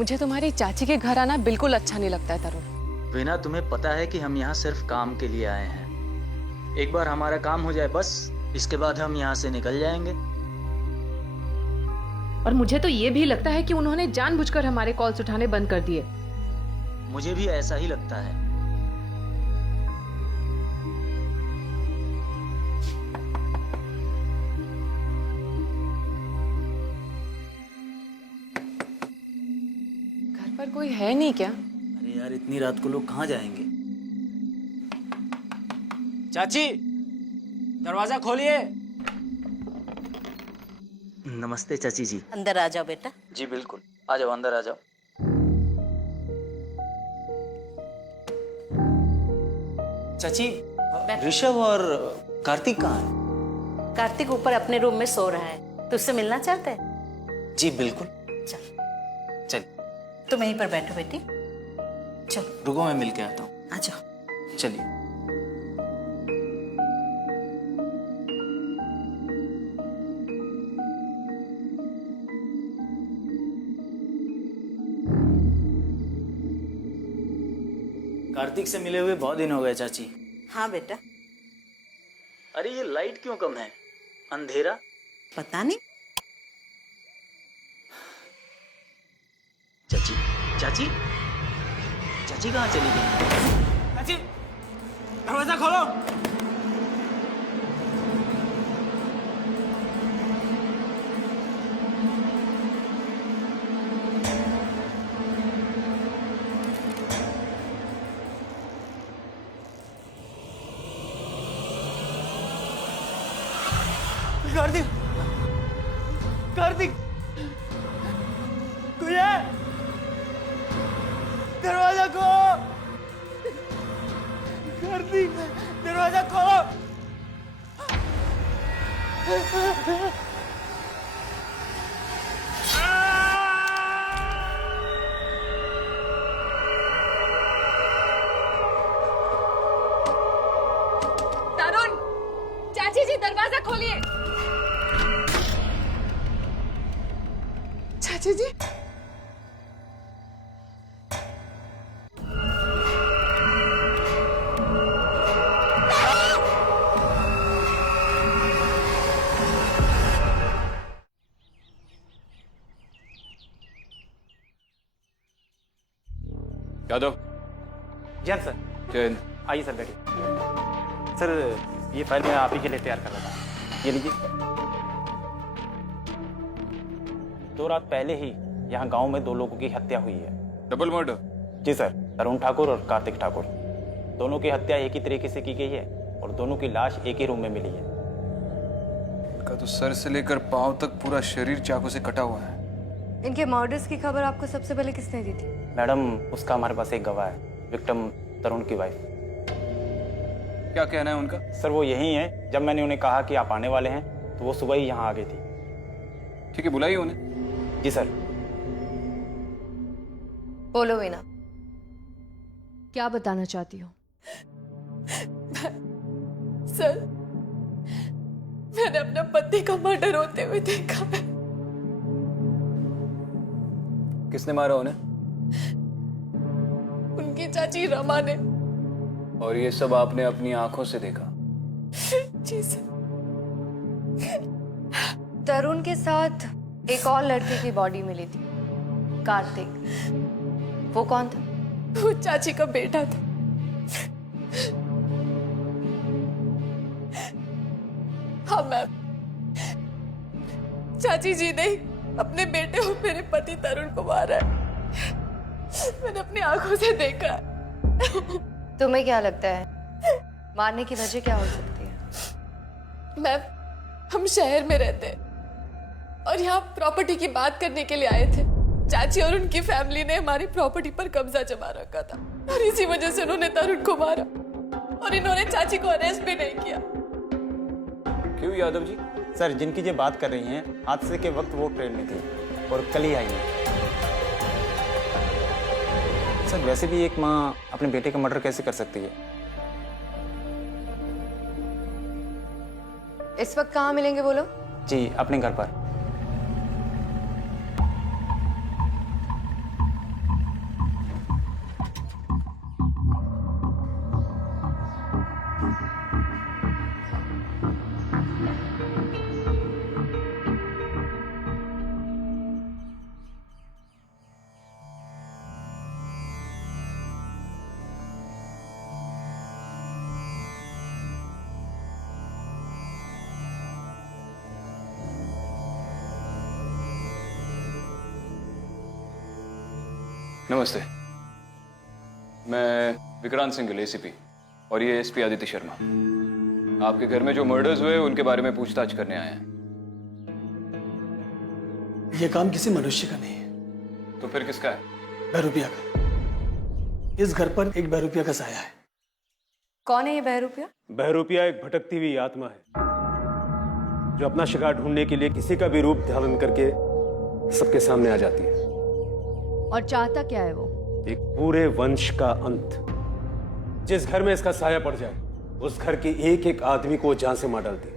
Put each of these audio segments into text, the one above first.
मुझे तुम्हारी चाची के घर आना बिल्कुल अच्छा नहीं लगता है तरुण। वीना, तुम्हें पता है कि हम यहाँ सिर्फ काम के लिए आए हैं। एक बार हमारा काम हो जाए बस, इसके बाद हम यहाँ से निकल जाएंगे। और मुझे तो ये भी लगता है कि उन्होंने जानबूझकर हमारे कॉल्स उठाने बंद कर दिए। मुझे भी ऐसा ही लगता है। घर पर कोई है नहीं क्या? अरे यार, इतनी रात को लोग कहाँ जाएंगे? चाची, दरवाजा खोलिए। नमस्ते चाची जी। अंदर आ जाओ बेटा। जी बिल्कुल, आ जाओ, अंदर आ जाओ। चाची, ऋषभ और कार्तिक कहाँ है? कार्तिक ऊपर अपने रूम में सो रहा है, तुझसे मिलना चाहता है? जी बिल्कुल। चल चल, तुम यहीं पर बैठो बेटी। चल रुको, मैं मिल के आता हूँ। आ जाओ। चलिए। कार्तिक से मिले हुए बहुत दिन हो गए चाची। हाँ बेटा। अरे ये लाइट क्यों कम है? अंधेरा। पता नहीं। चाची, चाची, चाची कहाँ चली गई? चाची, दरवाजा खोलो। कार्तिक, कार्तिक, तू ये दरवाजा खोलो। कार्तिक, दरवाजा खोलो। तरुण, चाची जी दरवाजा खोलिए। चाची जी, यादव। जी हाँ सर। जय हिंद। आइए सर, बैठिए। सर ये फाइल मैं आप ही के लिए तैयार कर रहा था, ये लीजिए। 2 रात पहले ही यहाँ गांव में 2 लोगों की हत्या हुई है। Double murder? जी सर, तरुण ठाकुर और कार्तिक ठाकुर। दोनों की हत्या एक ही तरीके से की गई है और दोनों की लाश एक ही रूम में मिली है। इनका तो सर से लेकर पांव तक पूरा शरीर चाकू से कटा हुआ है। इनके मर्डर्स की खबर आपको सबसे पहले किसने दी थी? मैडम, उसका हमारे पास एक गवाह है, विक्टिम तरुण की वाइफ। क्या कहना है उनका? सर वो यही है, जब मैंने उन्हें कहा कि आप आने वाले हैं तो वो सुबह ही यहाँ आ गई थी। ठीक है, बुलाइए उन्हें। जी सर। बोलो वीना, क्या बताना चाहती हो? सर मैंने अपने पति का मर्डर होते हुए देखा है। किसने मारा उन्हें? उनकी चाची रमा ने। और ये सब आपने अपनी आंखों से देखा? जी सर। तरुण के साथ एक और लड़के की बॉडी मिली थी, कार्तिक। वो कौन था? वो चाची का बेटा था। हाँ मैम, चाची जी ने अपने बेटे और मेरे पति तरुण को मारा है। मैंने अपनी आंखों से देखा। तुम्हें क्या लगता है मारने की वजह क्या हो सकती है? मैम, हम शहर में रहते हैं और यहाँ प्रॉपर्टी की बात करने के लिए आए थे। चाची और उनकी फैमिली ने हमारी प्रॉपर्टी पर कब्जा जमा रखा था और इसी वजह से उन्होंने तरुण को मारा और इन्होंने चाची को अरेस्ट भी नहीं किया। क्यों यादव जी? सर जिनकी ये बात कर रही हैं, हादसे के वक्त वो ट्रेन में थी और कल ही आई है। सर वैसे भी एक माँ अपने बेटे का मर्डर कैसे कर सकती है? इस वक्त कहाँ मिलेंगे वो लोग? जी अपने घर पर। नमस्ते, मैं विक्रांत सिंह एसीपी और ये एसपी आदित्य शर्मा। आपके घर में जो मर्डर्स हुए उनके बारे में पूछताछ करने आए हैं। ये काम किसी मनुष्य का नहीं है। तो फिर किसका है? बहरूपिया का। इस घर पर एक बहरूपिया का साया है। कौन है ये बहरूपिया? बहरूपिया एक भटकती हुई आत्मा है जो अपना शिकार ढूंढने के लिए किसी का भी रूप धारण करके सबके सामने आ जाती है। और चाहता क्या है वो? एक पूरे वंश का अंत। जिस घर में इसका साया पड़ जाए उस घर के एक एक आदमी को जान से मार डालती है।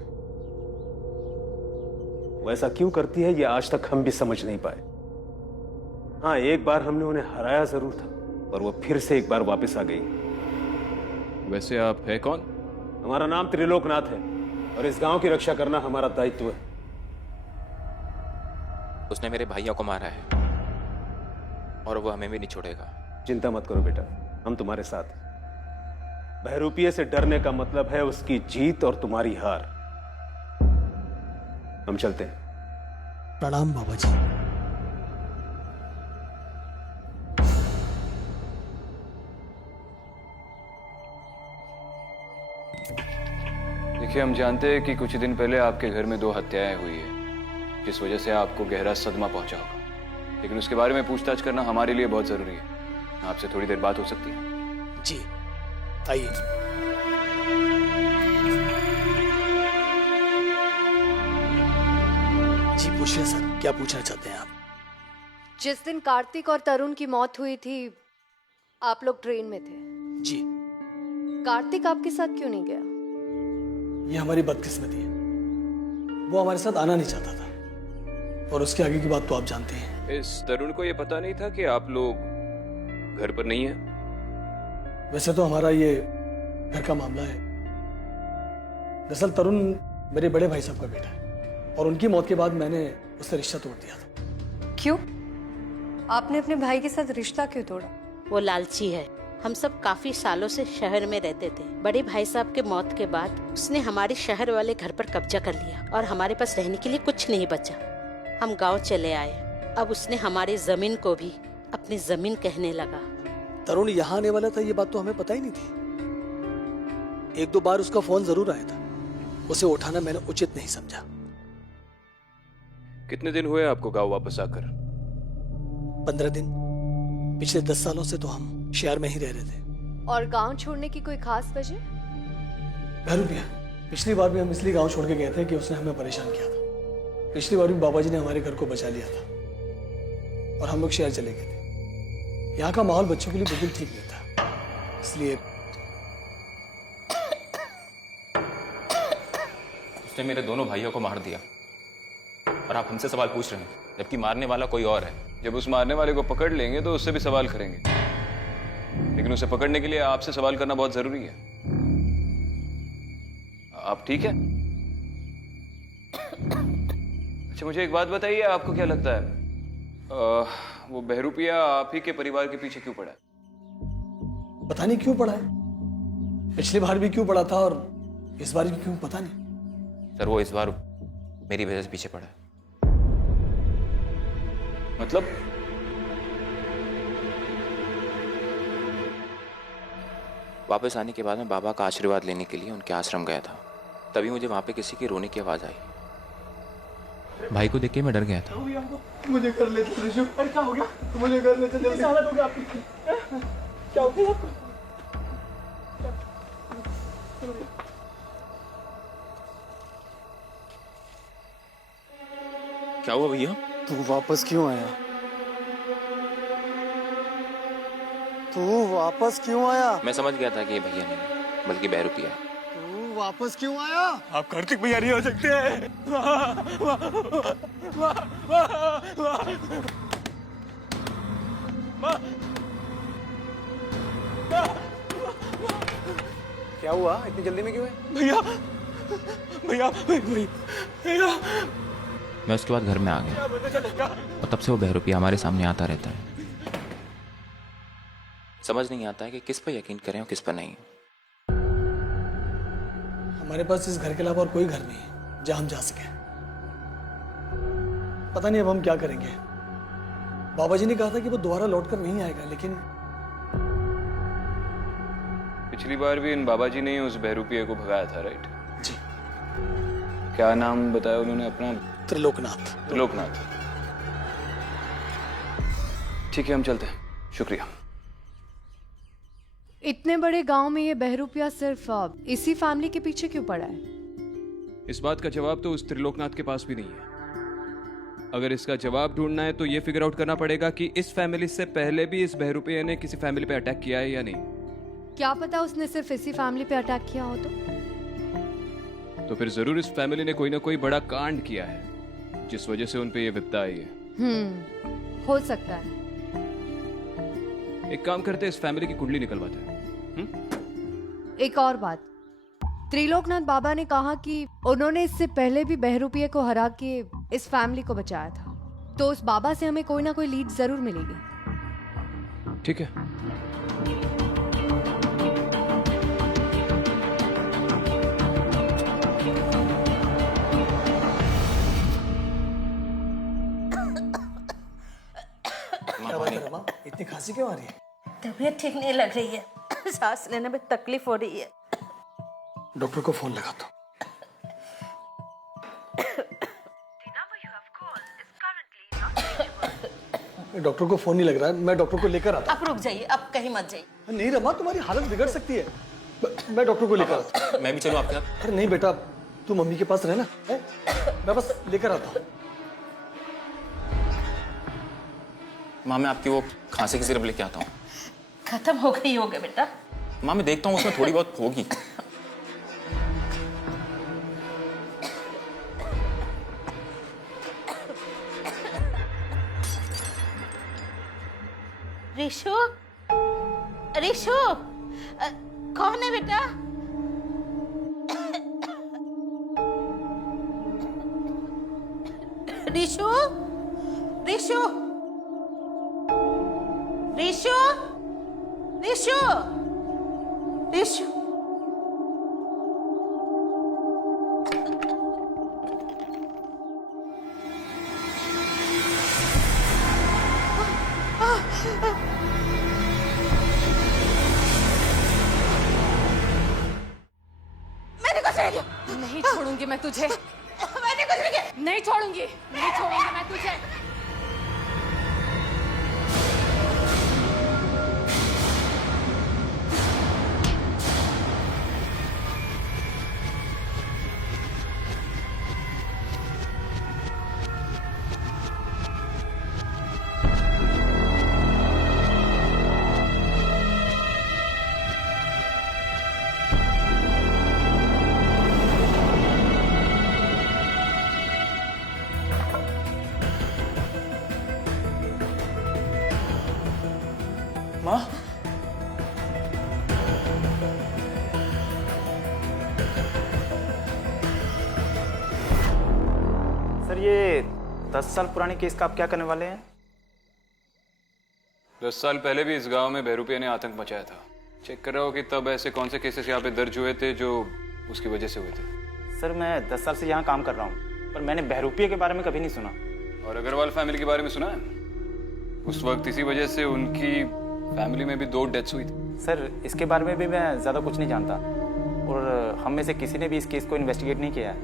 वो ऐसा क्यों करती है ये आज तक हम भी समझ नहीं पाए। हाँ, एक बार हमने उन्हें हराया जरूर था और वो फिर से एक बार वापस आ गई। वैसे आप है कौन? हमारा नाम त्रिलोकनाथ है और इस गांव की रक्षा करना हमारा दायित्व है। उसने मेरे भाइयों को मारा है और वो हमें भी नहीं छोड़ेगा। चिंता मत करो बेटा, हम तुम्हारे साथ हैं। बहरूपिये से डरने का मतलब है उसकी जीत और तुम्हारी हार। हम चलते हैं। प्रणाम बाबा जी। देखिए, हम जानते हैं कि कुछ दिन पहले आपके घर में 2 हत्याएं हुई है जिस वजह से आपको गहरा सदमा पहुंचा होगा, लेकिन उसके बारे में पूछताछ करना हमारे लिए बहुत जरूरी है। आपसे थोड़ी देर बात हो सकती है? जी आइए। जी पूछिए सर, क्या पूछना चाहते हैं आप? जिस दिन कार्तिक और तरुण की मौत हुई थी आप लोग ट्रेन में थे। जी। कार्तिक आपके साथ क्यों नहीं गया? ये हमारी बदकिस्मती है। वो हमारे साथ आना नहीं चाहता था और उसके आगे की बात तो आप जानते हैं। इस तरुण को ये पता नहीं था कि आप लोग घर पर नहीं है? वैसे तो हमारा ये घर का मामला है। दरअसल तरुण मेरे बड़े भाई साहब का बेटा है और उनकी मौत के बाद मैंने उससे रिश्ता तोड़ दिया था। क्यों? आपने अपने भाई के साथ रिश्ता क्यों तोड़ा? वो लालची है। हम सब काफी सालों से शहर में रहते थे। बड़े भाई साहब के मौत के बाद उसने हमारे शहर वाले घर पर कब्जा कर लिया और हमारे पास रहने के लिए कुछ नहीं बचा। हम गांव चले आए। अब उसने हमारी जमीन को भी अपनी जमीन कहने लगा। तरुण यहाँ आने वाला था ये बात तो हमें पता ही नहीं थी। 1-2 बार उसका फोन जरूर आया था, उसे उठाना मैंने उचित नहीं समझा। कितने दिन हुए आपको गांव वापस आकर? 15 दिन। पिछले 10 सालों से तो हम शहर में ही रह रहे थे। और गांव छोड़ने की कोई खास वजह? बहरूपिया, पिछली बार भी हम इसलिए गांव छोड़ के गए थे कि उसने हमें परेशान किया था। पिछली बार भी बाबा जी ने हमारे घर को बचा लिया था और हम लोग शहर चले गए थे। यहाँ का माहौल बच्चों के लिए बिल्कुल ठीक नहीं था, इसलिए उसने मेरे दोनों भाइयों को मार दिया और आप हमसे सवाल पूछ रहे हैं, जबकि मारने वाला कोई और है। जब उस मारने वाले को पकड़ लेंगे तो उससे भी सवाल करेंगे, लेकिन उसे पकड़ने के लिए आपसे सवाल करना बहुत जरूरी है। आप ठीक है? अच्छा, मुझे एक बात बताइए, आपको क्या लगता है वो बहरूपिया आप ही के परिवार के पीछे क्यों पड़ा है? पता नहीं क्यों पड़ा है। पिछली बार भी क्यों पड़ा था और इस बार भी क्यों, पता नहीं। सर, वो इस बार मेरी वजह से पीछे पड़ा है। मतलब? वापस आने के बाद मैं बाबा का आशीर्वाद लेने के लिए उनके आश्रम गया था। तभी मुझे वहां पे किसी की रोने की आवाज आई। भाई को देख के मैं डर गया था। मुझे कर लेते ऋषभ। क्या हो गया? मुझे कर लेते जल्दी। हालत हो गया आपकी। क्या हो गया आपको? क्या हुआ भैया? तू वापस क्यों आया? तू वापस क्यों आया? मैं समझ गया था कि ये भैया नहीं बल्कि बहरूपिया है। तू वापस क्यों आया? आप कार्तिक भैया नहीं हो सकते हैं। क्या हुआ? इतनी जल्दी में क्यों है? भैया भैया भैया। मैं उसके बाद घर में आ गया और तब से वो बहरूपिया हमारे सामने आता रहता है। समझ नहीं आता है कि किस पर यकीन करें और किस पर नहीं। हमारे पास इस घर के अलावा और कोई घर नहीं है जहां हम जा सके। पता नहीं अब हम क्या करेंगे। बाबा जी ने कहा था कि वो दोबारा लौट कर नहीं आएगा, लेकिन पिछली बार भी इन बाबा जी ने ही उस बहरूपिया को भगाया था, राइट? जी। क्या नाम बताया उन्होंने अपना? त्रिलोकनाथ। त्रिलोकनाथ। ठीक है, हम चलते हैं, शुक्रिया। इतने बड़े गांव में ये बहरूपिया सिर्फ इसी फैमिली के पीछे क्यों पड़ा है? इस बात का जवाब तो उस त्रिलोकनाथ के पास भी नहीं है। अगर इसका जवाब ढूंढना है तो ये फिगर आउट करना पड़ेगा कि इस फैमिली से पहले भी इस बहरूपिया ने किसी फैमिली पे अटैक किया है या नहीं। क्या पता उसने सिर्फ इसी फैमिली पे अटैक किया हो तो फिर जरूर इस फैमिली ने कोई ना कोई बड़ा कांड किया है जिस वजह से उन पे ये विपदा आई है। हो सकता है। एक काम करते हैं, इस फैमिली की कुंडली निकलवाते हैं। एक और बात, त्रिलोकनाथ बाबा ने कहा कि उन्होंने इससे पहले भी बहरूपिया को हरा के इस फैमिली को बचाया था, तो उस बाबा से हमें कोई ना कोई लीड जरूर मिलेगी। ठीक है। क्या बात है रमा, इतनी खांसी क्यों आ रही है? तबीयत ठीक नहीं लग रही है, सांस लेने में तकलीफ हो रही है। डॉक्टर को फोन लगा दो। डॉक्टर को फोन नहीं लग रहा है, मैं डॉक्टर को लेकर आता हूं। आप रुक जाइए, आप कहीं मत जाइए। नहीं रमा, तुम्हारी हालत बिगड़ सकती है। मैं डॉक्टर को लेकर आता हूं। मैं भी चलूं आपके साथ? अरे नहीं बेटा, तू मम्मी के पास रहना है? मैं बस लेकर आता हूँ। माँ, मैं आपकी वो खांसी की सिरप लेके आता हूँ। खत्म हो गई होगा बेटा। माँ, मैं देखता हूँ उसमें थोड़ी बहुत होगी। रिशु, रिशु, कौन है बेटा? रिशु, रिशु, रिशु, रिशु, रिशु। नहीं छोड़ूंगी मैं तुझे। मैंने कुछ नहीं किया। नहीं छोड़ूंगी मैं तुझे। माँ, सर ये 10 साल पुराने केस का आप क्या करने वाले हैं? 10 साल पहले भी इस गांव में बहरूपिया ने आतंक मचाया था। चेक कर रहा हो कि तब ऐसे कौन से केसेस यहाँ पे दर्ज हुए थे जो उसकी वजह से हुए थे। सर मैं 10 साल से यहाँ काम कर रहा हूँ, पर मैंने बहरूपिया के बारे में कभी नहीं सुना। और अग्रवाल फैमिली के बारे में सुना है? उस वक्त इसी वजह से उनकी फैमिली में भी 2 डेथ्स हुई थी। सर इसके बारे में भी मैं ज़्यादा कुछ नहीं जानता, और हम में से किसी ने भी इस केस को इन्वेस्टिगेट नहीं किया है।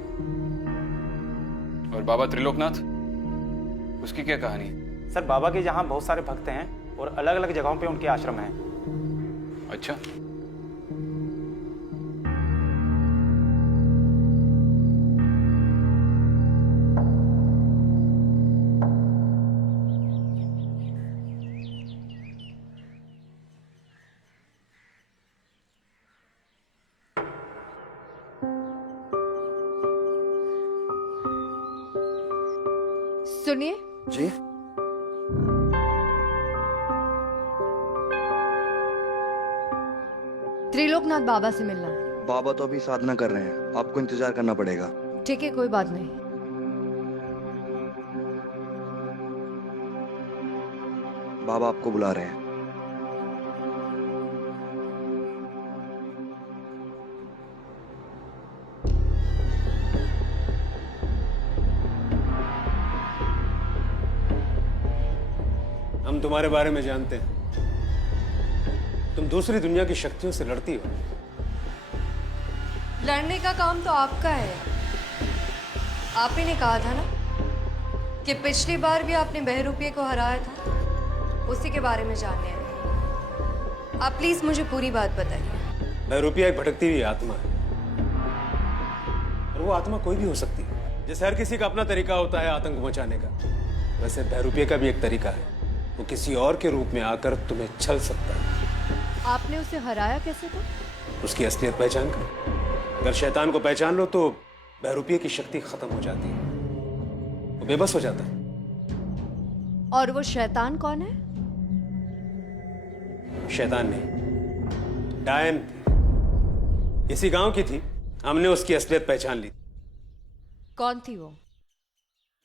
और बाबा त्रिलोकनाथ, उसकी क्या कहानी? सर बाबा के यहाँ बहुत सारे भक्त हैं और अलग अलग जगहों पे उनके आश्रम हैं। अच्छा, सुनिए जी। त्रिलोकनाथ बाबा से मिलना है। बाबा तो अभी साधना कर रहे हैं, आपको इंतजार करना पड़ेगा। ठीक है, कोई बात नहीं। बाबा आपको बुला रहे हैं। हम तुम्हारे बारे में जानते हैं। तुम दूसरी दुनिया की शक्तियों से लड़ती हो। लड़ने का काम तो आपका है। आप ही ने कहा था ना कि पिछली बार भी आपने बहरूपिये को हराया था, उसी के बारे में जानने आए। आप प्लीज मुझे पूरी बात बताइए। बहरूपिया एक भटकती हुई आत्मा है, और वो आत्मा कोई भी हो सकती है। जैसे हर किसी का अपना तरीका होता है आतंक मचाने का, वैसे बहरूपिया का भी एक तरीका है। वो किसी और के रूप में आकर तुम्हें छल सकता है। आपने उसे हराया कैसे था? उसकी असलियत पहचान कर। अगर शैतान को पहचान लो तो बहरूपिये की शक्ति खत्म हो जाती है, वो बेबस हो जाता है। और वो शैतान कौन है? शैतान नहीं, डायन थी। इसी गांव की थी। हमने उसकी असलियत पहचान ली। कौन थी वो?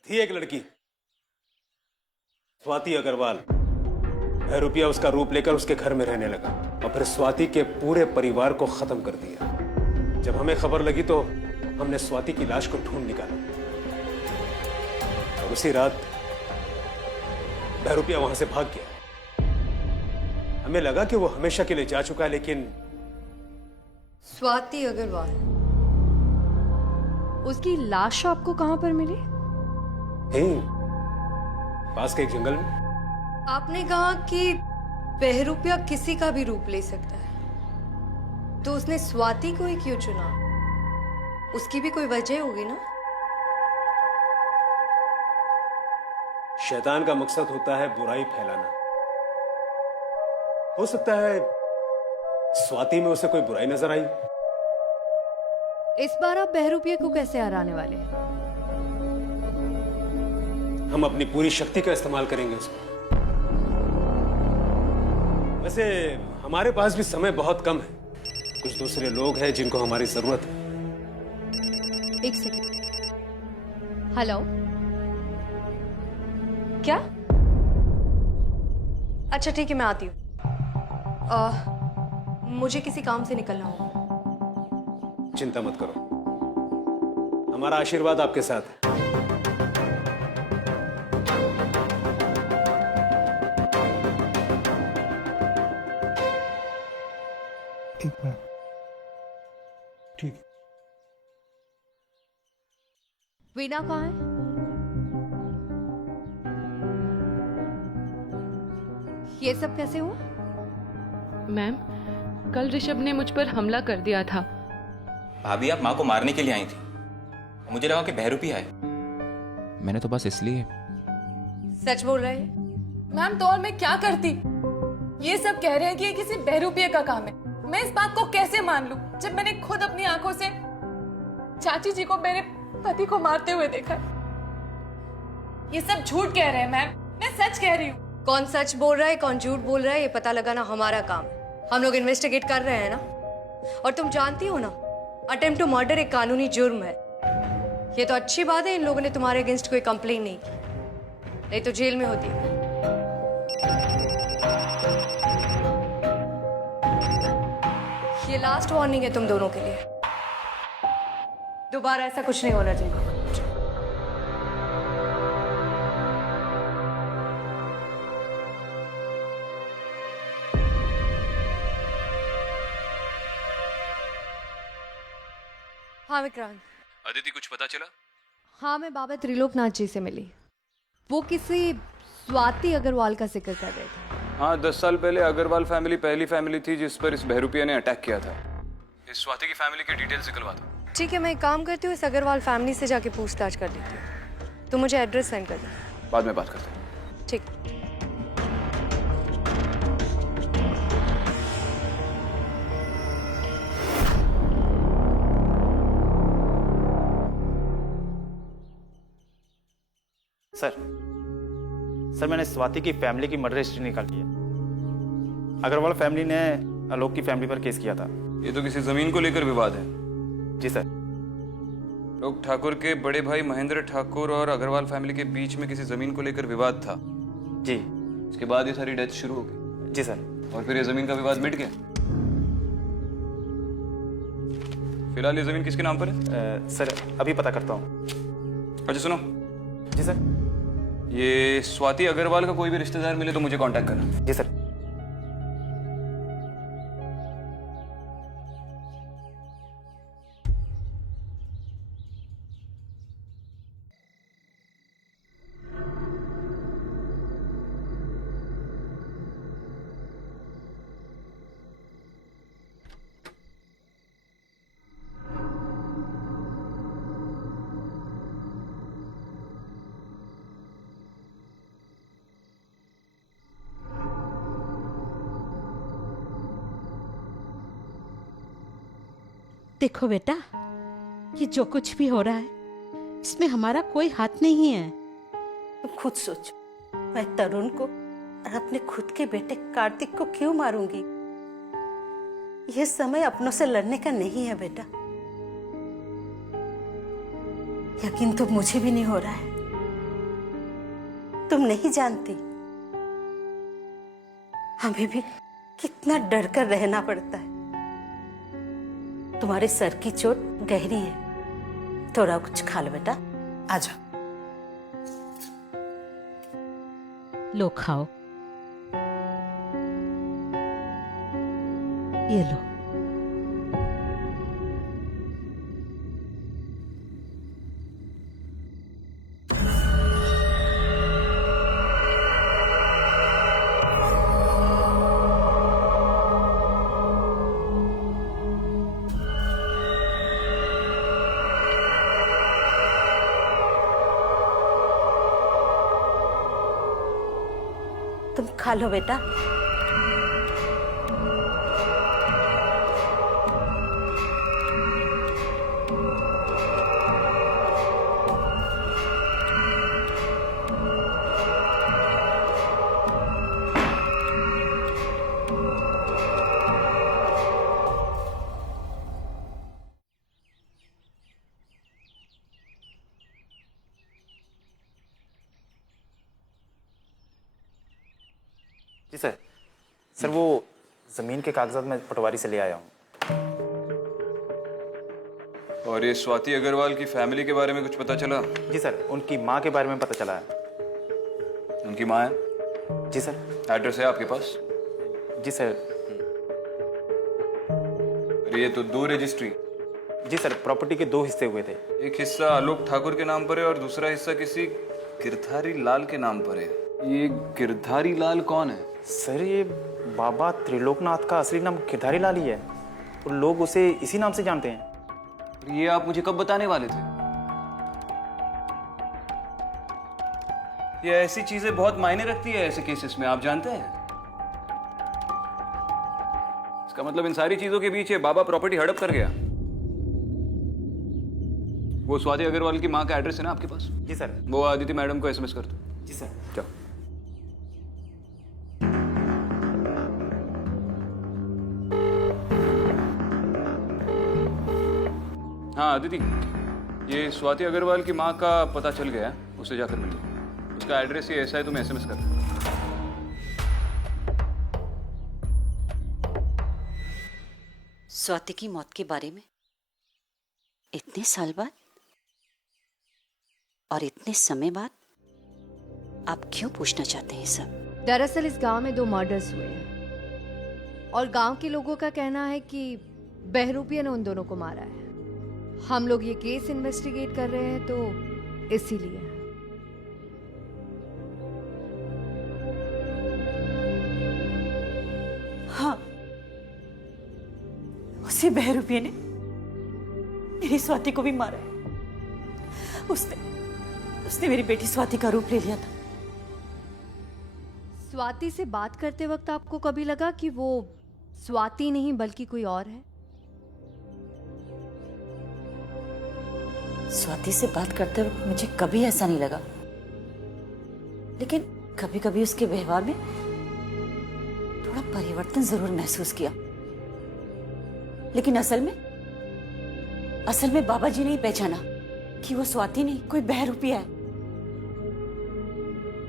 थी एक लड़की, स्वाति अग्रवाल। बहरूपिया उसका रूप लेकर उसके घर में रहने लगा और फिर स्वाति के पूरे परिवार को खत्म कर दिया। जब हमें खबर लगी तो हमने स्वाति की लाश को ढूंढ निकाला, और उसी रात बहरूपिया वहां से भाग गया। हमें लगा कि वो हमेशा के लिए जा चुका है, लेकिन स्वाति अग्रवाल, उसकी लाश आपको कहां पर मिली? यहीं पास के एक जंगल में। आपने कहा कि बहरूपिया किसी का भी रूप ले सकता है, तो उसने स्वाति को ही क्यों चुना? उसकी भी कोई वजह होगी ना? शैतान का मकसद होता है बुराई फैलाना। हो सकता है स्वाति में उसे कोई बुराई नजर आई। इस बार आप बहरूपिया को कैसे हराने वाले हैं? हम अपनी पूरी शक्ति का इस्तेमाल करेंगे उसमें। वैसे हमारे पास भी समय बहुत कम है। कुछ दूसरे लोग हैं जिनको हमारी जरूरत है। एक सेकंड। हेलो, क्या? अच्छा ठीक है, मैं आती हूँ। मुझे किसी काम से निकलना होगा। चिंता मत करो, हमारा आशीर्वाद आपके साथ है। एक मिनट, ठीक है। वीना कहाँ है? ये सब कैसे हुआ? मैम, कल ऋषभ ने मुझ पर हमला कर दिया था। भाभी आप माँ को मारने के लिए आई थी, मुझे लगा कि बहरूपिया है। मैंने तो बस इसलिए। सच बोल रहे हैं? मैम तो और मैं क्या करती? ये सब कह रहे हैं कि ये किसी बहरूपिये का काम है। मैं इस बात को कैसे मान लूं जब मैंने खुद अपनी आंखों से चाची जी को मेरे पति को मारते हुए देखा? ये सब झूठ कह रहे हैं मैम, मैं सच कह रही हूँ। कौन सच बोल रहा है कौन झूठ बोल रहा है ये पता लगाना हमारा काम है। हम लोग इन्वेस्टिगेट कर रहे हैं ना। और तुम जानती हो ना, अटेम्प्ट टू मर्डर एक कानूनी जुर्म है। ये तो अच्छी बात है इन लोगों ने तुम्हारे अगेंस्ट कोई कंप्लेन नहीं की, नहीं तो जेल में होती। ये लास्ट वार्निंग है तुम दोनों के लिए। दोबारा ऐसा कुछ नहीं होना चाहिए। हाँ विक्रांत। अदिति, कुछ पता चला? हाँ, मैं बाबा त्रिलोकनाथ जी से मिली। वो किसी स्वाति अग्रवाल का जिक्र कर रहे थे। हाँ, 10 साल पहले अग्रवाल फैमिली पहली फैमिली थी जिस पर इस बहरूपिया ने अटैक किया था। इस स्वाति की फैमिली की डिटेल्स निकलवा दो। ठीक है, मैं एक काम करती हूँ, इस अग्रवाल फैमिली से जाके पूछताछ कर लेती हूँ। तो मुझे एड्रेस सेंड कर दो। बाद में बात करते हैं। ठीक। सर मैंने स्वाति की फैमिली की मर्डर हिस्ट्री निकाली है। अग्रवाल फैमिली ने आलोक की फैमिली पर केस किया था। ये तो किसी जमीन को लेकर विवाद है। जी सर। लोग ठाकुर के बड़े भाई महेंद्र ठाकुर और अग्रवाल फैमिली के बीच में किसी जमीन को लेकर विवाद था। जी। इसके बाद ये सारी डेथ शुरू हो गई। जी सर। और फिर ये जमीन का विवाद मिट गया। फिलहाल ये जमीन किसके नाम पर है? सर अभी पता करता हूँ। अच्छा सुनो। जी सर। ये स्वाति अग्रवाल का कोई भी रिश्तेदार मिले तो मुझे कांटेक्ट करना। जी सर। देखो बेटा, ये जो कुछ भी हो रहा है इसमें हमारा कोई हाथ नहीं है। तुम खुद सोचो, मैं तरुण को और अपने खुद के बेटे कार्तिक को क्यों मारूंगी? यह समय अपनों से लड़ने का नहीं है बेटा। यकीन तो मुझे भी नहीं हो रहा है। तुम नहीं जानती हमें भी कितना डर कर रहना पड़ता है। तुम्हारे सर की चोट गहरी है, थोड़ा कुछ खा लो बेटा। आ जाओ, लो खाओ, ये लो। तुम खा लो बेटा। जी सर। सर वो जमीन के कागजात मैं पटवारी से ले आया हूँ। और ये स्वाति अग्रवाल की फैमिली के बारे में कुछ पता चला? जी सर, उनकी माँ के बारे में पता चला है। उनकी माँ है? जी सर। एड्रेस है आपके पास? जी सर। ये तो 2 रजिस्ट्री। जी सर, प्रॉपर्टी के 2 हिस्से हुए थे। एक हिस्सा आलोक ठाकुर के नाम पर है और दूसरा हिस्सा किसी गिरधारी लाल के नाम पर है। ये गिरधारी लाल कौन है? सर ये बाबा त्रिलोकनाथ का असली नाम गिरधारी लाल ही है और लोग उसे इसी नाम से जानते हैं। ये आप मुझे कब बताने वाले थे? ये ऐसी चीजें बहुत मायने रखती है ऐसे केसेस में, आप जानते हैं। इसका मतलब इन सारी चीजों के बीच बाबा प्रॉपर्टी हड़प कर गया। वो स्वाति अग्रवाल की माँ का एड्रेस है ना आपके पास? जी सर। वो आदिति मैडम को एसएमएस कर दो। जी सर। जाओ। हाँ आदिति, ये स्वाति अग्रवाल की माँ का पता चल गया, उसे जाकर मिलो। उसका एड्रेस ये ऐसा है, तुम एसएमएस कर दो। स्वाति की मौत के बारे में इतने साल बाद और इतने समय बाद आप क्यों पूछना चाहते हैं सब? दरअसल इस गांव में 2 मर्डर्स हुए हैं और गांव के लोगों का कहना है कि बहरूपिया ने उन दोनों को मारा है। हम लोग ये केस इन्वेस्टिगेट कर रहे हैं तो इसीलिए। हाँ, उसी बहरूपिया ने मेरी स्वाति को भी मारा है। उसने मेरी बेटी स्वाति का रूप ले लिया था। स्वाति से बात करते वक्त आपको कभी लगा कि वो स्वाति नहीं बल्कि कोई और है? स्वाति से बात करते वक्त मुझे कभी ऐसा नहीं लगा, लेकिन कभी कभी उसके व्यवहार में थोड़ा परिवर्तन जरूर महसूस किया। लेकिन असल में बाबा जी ने ही पहचाना कि वो स्वाति नहीं, कोई बहरूपिया है।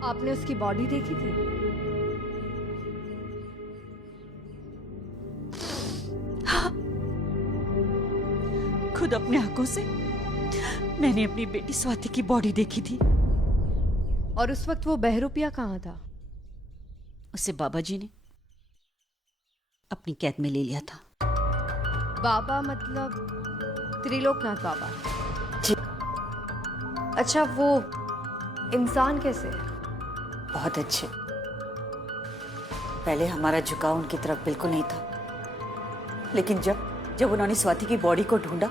आपने उसकी बॉडी देखी थी? हाँ, खुद अपने आंखों से मैंने अपनी बेटी स्वाति की बॉडी देखी थी। और उस वक्त वो बहरूपिया कहाँ था? उसे बाबा जी ने अपनी कैद में ले लिया था। बाबा मतलब त्रिलोकनाथ बाबा? जी। अच्छा, वो इंसान कैसे? बहुत अच्छे। पहले हमारा झुकाव उनकी तरफ बिल्कुल नहीं था, लेकिन जब उन्होंने स्वाति की बॉडी को ढूंढा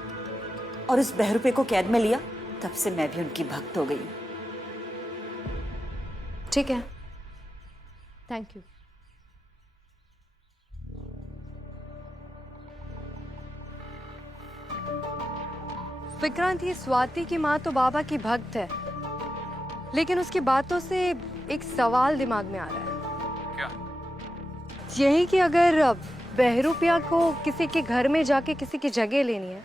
और उस बहरूपे को कैद में लिया, तब से मैं भी उनकी भक्त हो गई हूँ। ठीक है, थैंक यू। विक्रांत, ये स्वाति की माँ तो बाबा की भक्त है, लेकिन उसकी बातों से एक सवाल दिमाग में आ रहा है। क्या? यही कि अगर बहरूपिया को किसी के घर में जाके किसी की जगह लेनी है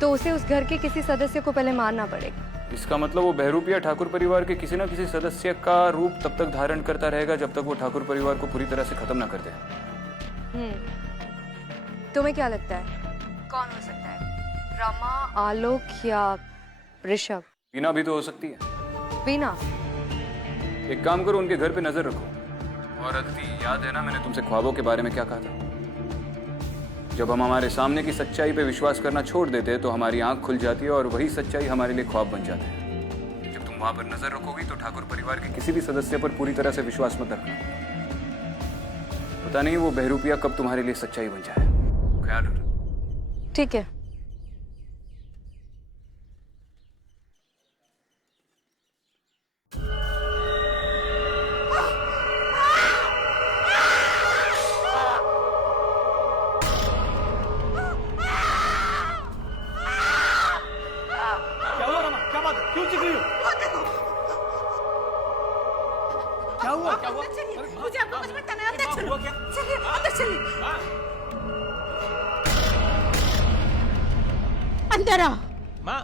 तो उसे उस घर के किसी सदस्य को पहले मारना पड़ेगा। इसका मतलब वो बहरूपिया ठाकुर परिवार के किसी न किसी सदस्य का रूप तब तक धारण करता रहेगा जब तक वो ठाकुर परिवार को पूरी तरह से खत्म ना कर दे। तुम्हें क्या लगता है कौन हो सकता है? रमा, आलोक या ऋषभ? वीना भी तो हो सकती है। वीना? एक काम करो, उनके घर पे नजर रखो। और अदिति, याद है ना मैंने तुमसे ख्वाबों के बारे में क्या कहा था? जब हम हमारे सामने की सच्चाई पे विश्वास करना छोड़ देते हैं तो हमारी आंख खुल जाती है और वही सच्चाई हमारे लिए ख्वाब बन जाती है। जब तुम वहां पर नजर रखोगी तो ठाकुर परिवार के किसी भी सदस्य पर पूरी तरह से विश्वास मत रखना। पता नहीं वो बहरूपिया कब तुम्हारे लिए सच्चाई बन जाए। ख्याल रखना। ठीक है। मुझे आपको कुछ बताना है। अंदर चलो। चलिए अंदर चलिए। अंदर आओ। माँ,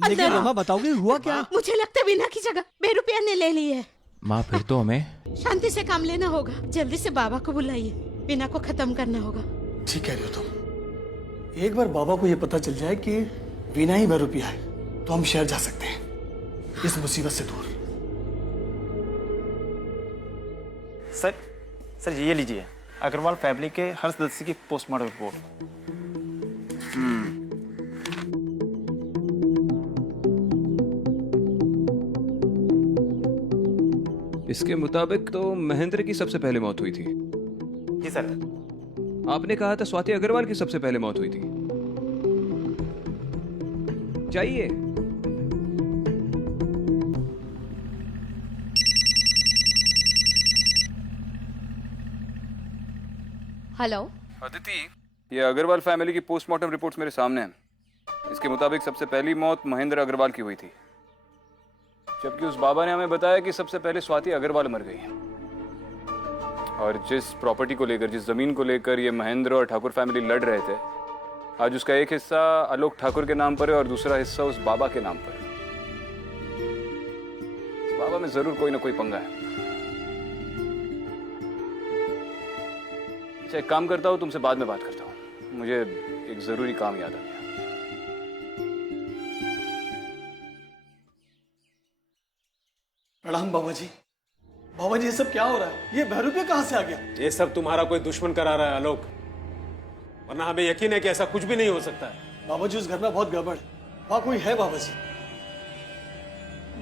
लेकिन रमा बताओगे हुआ क्या? मुझे लगता है वीना की जगह बहरूपिया ने ले ली है। माँ, फिर तो हमें शांति से काम लेना होगा। जल्दी से बाबा को बुलाइए, वीना को खत्म करना होगा। ठीक कह रही हो तुम। एक बार बाबा को ये पता चल जाए कि वीना ही बहरूपिया है तो हम शहर जा सकते हैं इस मुसीबत से दूर। सर ये लीजिए अग्रवाल फैमिली के हर सदस्य की पोस्टमार्टम रिपोर्ट। इसके मुताबिक तो महेंद्र की सबसे पहले मौत हुई थी। जी सर। आपने कहा था स्वाति अग्रवाल की सबसे पहले मौत हुई थी। चाहिए हेलो अदिति, ये अग्रवाल फैमिली की पोस्टमार्टम रिपोर्ट्स मेरे सामने हैं। इसके मुताबिक सबसे पहली मौत महेंद्र अग्रवाल की हुई थी, जबकि उस बाबा ने हमें बताया कि सबसे पहले स्वाति अग्रवाल मर गई। और जिस प्रॉपर्टी को लेकर, जिस जमीन को लेकर ये महेंद्र और ठाकुर फैमिली लड़ रहे थे, आज उसका एक हिस्सा आलोक ठाकुर के नाम पर है और दूसरा हिस्सा उस बाबा के नाम पर है। उस बाबा में जरूर कोई ना कोई पंगा है। अच्छा, एक काम करता हूँ, तुमसे बाद में बात करता हूँ। मुझे एक जरूरी काम याद आ गया। प्रणाम बाबा जी। बाबा जी, ये सब क्या हो रहा है? ये बहरूपिया कहाँ से आ गया? ये सब तुम्हारा कोई दुश्मन करा रहा है आलोक, वरना हमें यकीन है कि ऐसा कुछ भी नहीं हो सकता है। बाबा जी, उस घर में बहुत गड़बड़ है। वहाँ कोई है बाबा जी।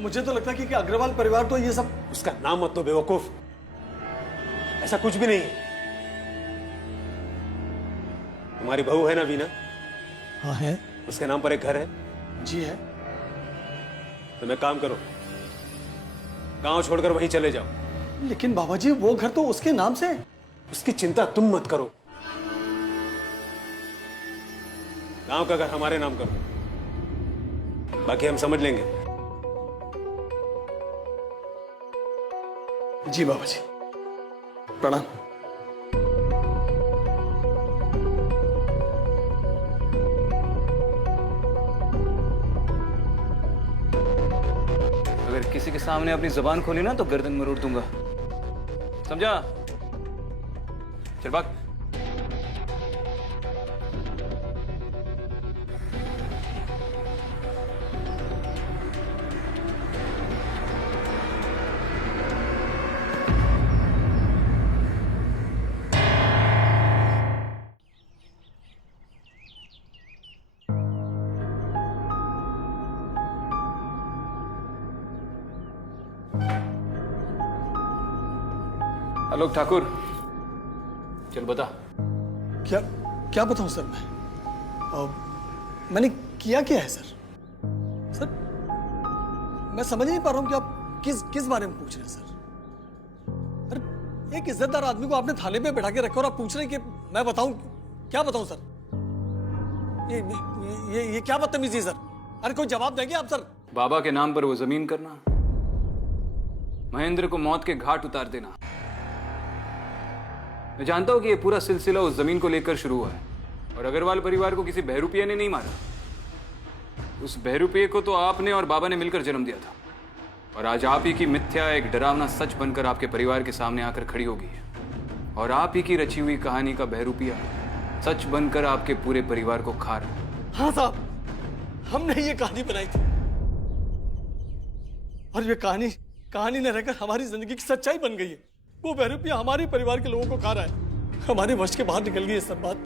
मुझे तो लगता है कि अग्रवाल परिवार तो ये सब। उसका नाम मत लो बेवकूफ, ऐसा कुछ भी नहीं है। तुम्हारी बहू है ना वीना? हाँ है। उसके नाम पर एक घर है? जी है। तो मैं काम करो, गांव छोड़कर वहीं चले जाओ। लेकिन बाबा जी, वो घर तो उसके नाम से है। उसकी चिंता तुम मत करो, गांव का घर हमारे नाम करो, बाकी हम समझ लेंगे। जी बाबा जी, प्रणाम। अगर किसी के सामने अपनी जुबान खोली ना तो गर्दन मरोड़ दूंगा, समझा? चल भाग। आलोक ठाकुर, चल बता। क्या क्या बताऊं सर मैं? मैंने किया क्या है सर? सर मैं समझ नहीं पा रहा हूं कि आप किस बारे में पूछ रहे हैं सर? अरे एक इज्जतदार आदमी को आपने थाने पे बैठा के रखा और आप पूछ रहे हैं कि मैं बताऊं? क्या बताऊं सर? ये क्या बदतमीजी सर? अरे कोई जवाब देंगे आप सर? बाबा के नाम पर वो जमीन करना, महेंद्र को मौत के घाट उतार देना। मैं जानता हूं कि ये पूरा सिलसिला उस जमीन को लेकर शुरू हुआ है और अग्रवाल परिवार को किसी बहरूपिया ने नहीं मारा। उस बहरूपिये को तो आपने और बाबा ने मिलकर जन्म दिया था और आज आप ही की मिथ्या एक डरावना सच बनकर आपके परिवार के सामने आकर खड़ी होगी और आप ही की रची हुई कहानी का बहरूपिया सच बनकर आपके पूरे परिवार को खा रहा है। हाँ साहब, हमने ये कहानी बनाई थी और ये कहानी न रहकर हमारी जिंदगी की सच्चाई बन गई है। वो बहरूपिया हमारे परिवार के लोगों को खा रहा है। हमारे वश के बाहर निकल गई है सब बात।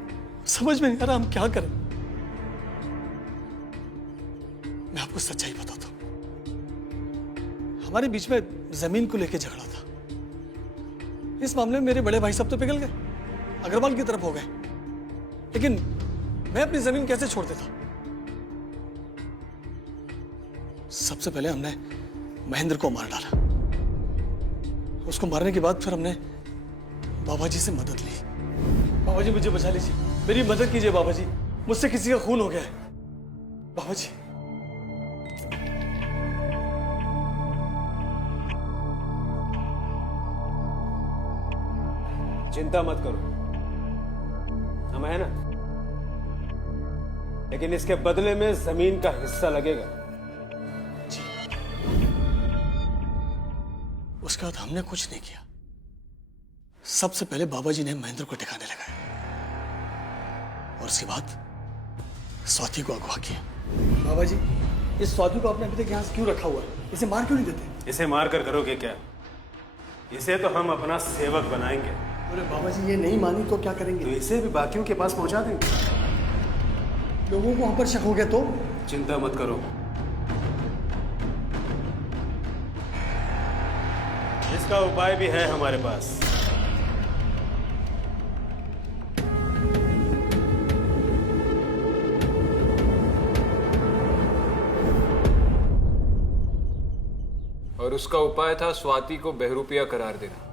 समझ में नहीं आ रहा हम क्या करें। मैं आपको सच्चाई बताता हूं। हमारे बीच में जमीन को लेकर झगड़ा था। इस मामले में मेरे बड़े भाई सब तो पिघल गए, अग्रवाल की तरफ हो गए, लेकिन मैं अपनी जमीन कैसे छोड़ देता? सबसे पहले हमने महेंद्र को मार डाला। उसको मारने के बाद फिर हमने बाबा जी से मदद ली। बाबा जी मुझे बचा लीजिए, मेरी मदद कीजिए बाबा जी, मुझसे किसी का खून हो गया है बाबा जी। चिंता मत करो, हम है ना, लेकिन इसके बदले में जमीन का हिस्सा लगेगा। जी। उसके बाद हमने कुछ नहीं किया। सबसे पहले बाबा जी ने महेंद्र को ठिकाने लगाया और उसके बाद स्वाति को अगवा किया। बाबा जी, इस स्वाति को आपने अभी तक यहां से क्यों रखा हुआ है? इसे मार क्यों नहीं देते? इसे मार कर करोगे क्या? इसे तो हम अपना सेवक बनाएंगे। अरे बाबा जी, ये नहीं मानी तो क्या करेंगे? तो इसे भी बाकियों के पास पहुंचा देंगे। लोगों को हम पर शक हो गया तो? चिंता मत करो, इसका उपाय भी है हमारे पास। और उसका उपाय था स्वाति को बहरूपिया करार देना।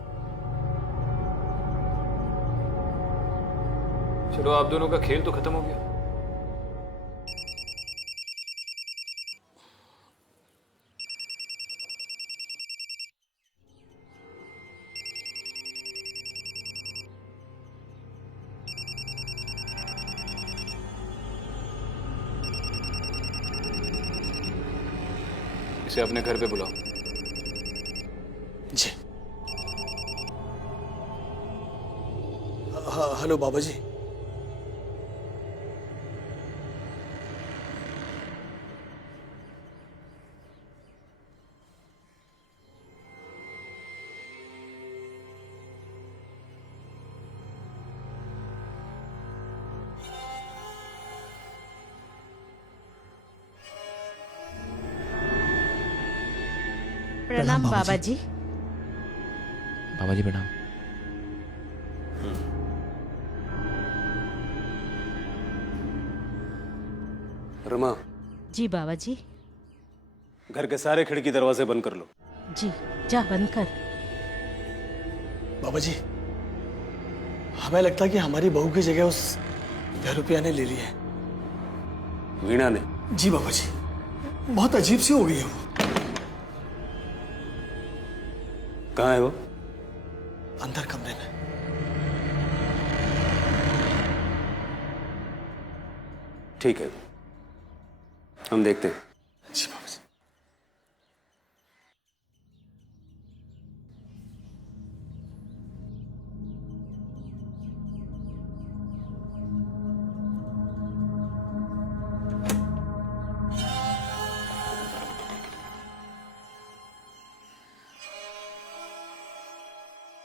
चलो, आप दोनों का खेल तो खत्म हो गया। इसे अपने घर पे बुलाओ। जी। हेलो बाबा जी। प्रणाम बाबा जी। बाबा जी प्रणाम। रमा। जी बाबा जी। घर के सारे खिड़की दरवाजे बंद कर लो। जी, जा बंद कर। बाबा जी, हमें लगता है कि हमारी बहू की जगह उस बहरूपिया ने ले ली है। वीणा ने? जी बाबा जी, बहुत अजीब सी हो गई है वो। कहाँ है वो? अंदर कमरे में। ठीक है, हम देखते हैं। जी बाबा जी।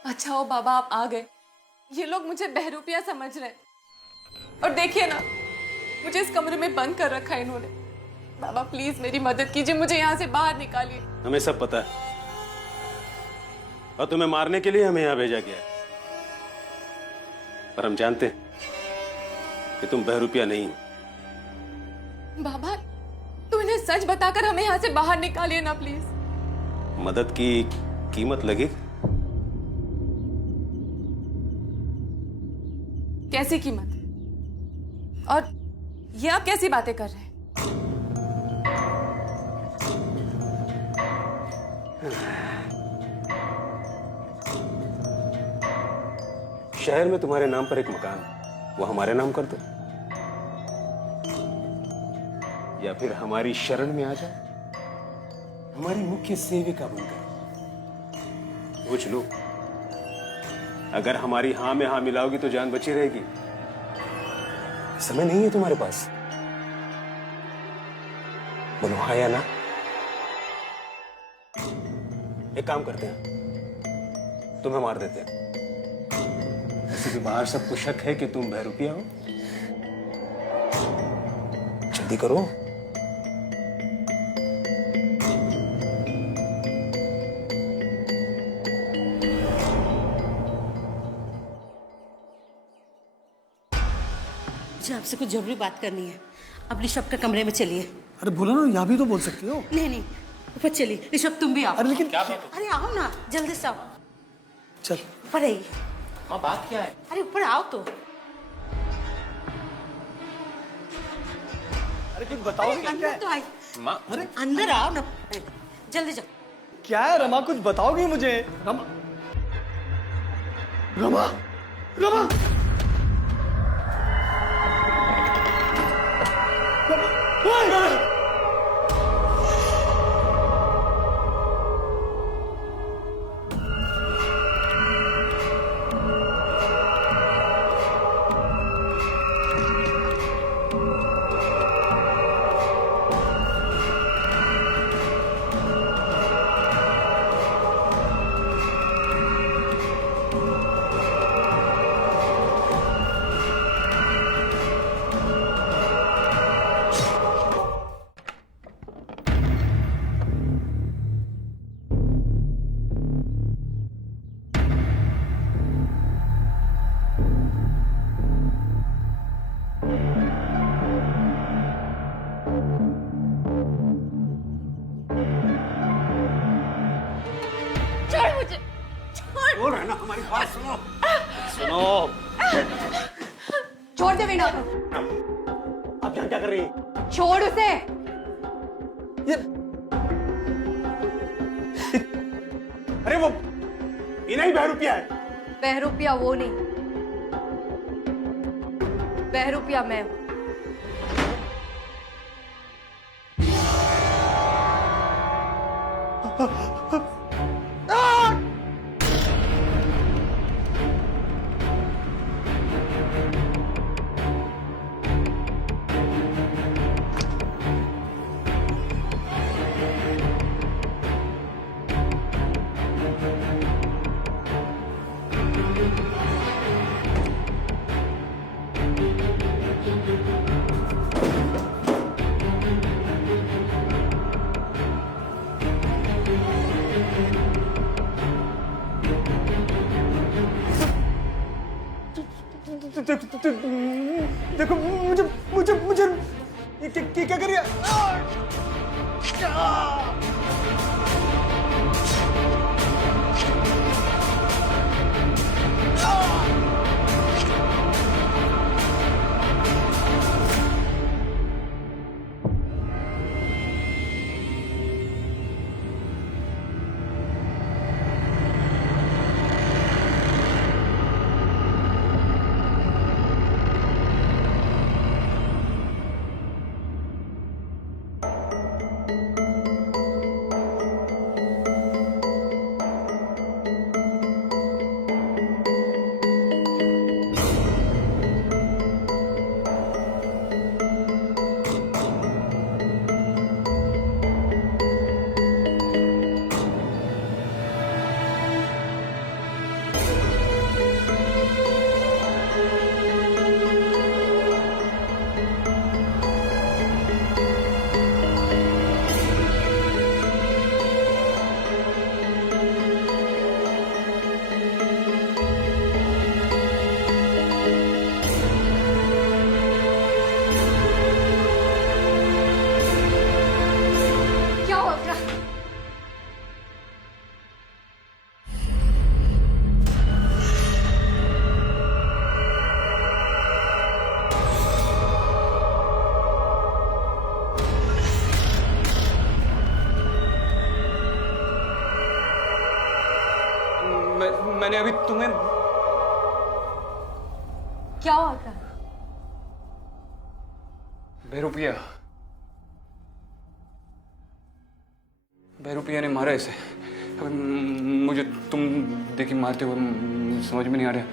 अच्छा हो बाबा, आप आ गए। ये लोग मुझे बहरूपिया समझ रहे हैं। और देखिए ना, मुझे इस कमरे में बंद कर रखा है इन्होंने। बाबा प्लीज मेरी मदद कीजिए, मुझे यहाँ से बाहर निकालिए। हमें सब पता है, और तुम्हें मारने के लिए हमें यहां भेजा गया है। पर हम जानते हैं कि तुम बहरूपिया नहीं हो। बाबा, तू इन्हें सच बताकर हमें यहाँ से बाहर निकालिए ना प्लीज। मदद की कीमत लगेगी। कैसी कीमत? और ये आप कैसी बातें कर रहे हैं? शहर में तुम्हारे नाम पर एक मकान है, वो हमारे नाम कर दो, या फिर हमारी शरण में आ जाओ, हमारी मुख्य सेविका बनकर। पूछ लो, अगर हमारी हां में हां मिलाओगी तो जान बची रहेगी। समय नहीं है तुम्हारे पास, बोलो हाँ या ना। एक काम करते हैं, तुम्हें मार देते हैं। ऐसे भी बाहर सबको शक है कि तुम बहरूपिया हो। जल्दी करो। मुझे आपसे कुछ जरूरी बात करनी है। अब ऋषभ के कमरे में चलिए। अरे बोलो ना, यहाँ भी तो बोल सकती हो। नहीं नहीं, ऊपर चलिए। ऋषभ तुम भी आओ। अरे लेकिन अरे आओ ना, जल्दी से आओ। चल ऊपर आइए। माँ बात क्या है? अरे ऊपर आओ तो। अरे कुछ बताओ क्या अंदर है? तो आई। माँ अरे अंदर आओ ना, जल्दी जाओ। क्या है रमा, कुछ बताओगी मुझे? रमा रमा रमा बोल रहे ना, हमारी बात सुनो। सुनो। छोड़ दे वीणा। आप यहाँ क्या कर रही हैं? छोड़ उसे। अरे वो वीणा ही बहरूपिया है। बहरूपिया वो नहीं, बहरूपिया मैं हूं। देखो मुझे मुझे मुझे ये क्या कर रही है? मैंने अभी तुम्हें क्या हुआ था? बहरूपिया ने मारा इसे। मुझे तुम देखी मारते हुए समझ में नहीं आ रहा।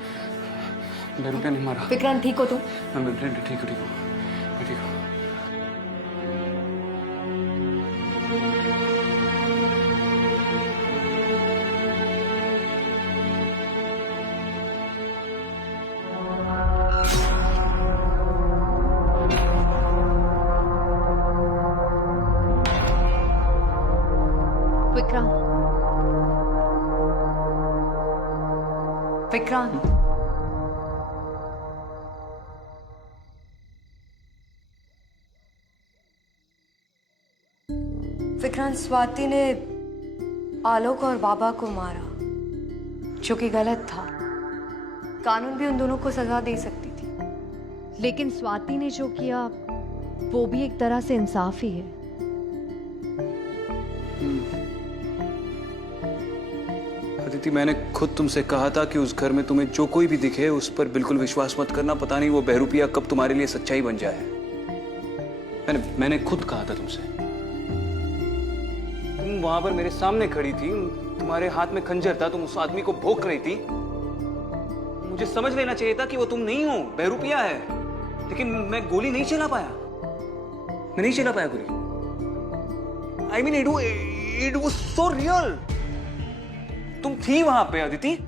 बहरूपिया ने मारा। विक्रांत ठीक हो तुम? मैं ठीक हूँ। विक्रांत, विक्रांत, स्वाति ने आलोक और बाबा को मारा, जो कि गलत था। कानून भी उन दोनों को सजा दे सकती थी, लेकिन स्वाति ने जो किया वो भी एक तरह से इंसाफ ही है। अदिति, मैंने खुद तुमसे कहा था कि उस घर में तुम्हें जो कोई भी दिखे उस पर बिल्कुल विश्वास मत करना। पता नहीं वो बहरूपिया कब तुम्हारे लिए सच्चाई बन जाए। मैंने खुद कहा था तुमसे। तुम वहां पर मेरे सामने खड़ी थी, तुम्हारे हाथ में खंजर था, तुम उस आदमी को भोंक रही थी। मुझे समझ लेना चाहिए था कि वो तुम नहीं हो, बहरूपिया है। लेकिन मैं गोली नहीं चला पाया। मैं नहीं चला पाया गोली। I mean, it was so real. तुम थी वहां पे अदिति।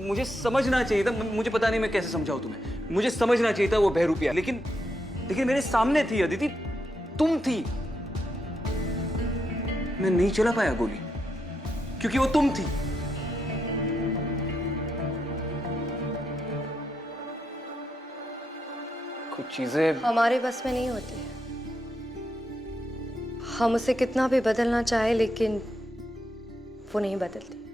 मुझे समझना चाहिए था। मुझे पता नहीं मैं कैसे समझाऊं तुम्हें। मुझे समझना चाहिए था वो बहरूपिया, लेकिन मेरे सामने थी अदिति, तुम थी। मैं नहीं चला पाया गोली क्योंकि वो तुम थी। कुछ चीजें हमारे बस में नहीं होती है। हम उसे कितना भी बदलना चाहे, लेकिन वो नहीं बदलती।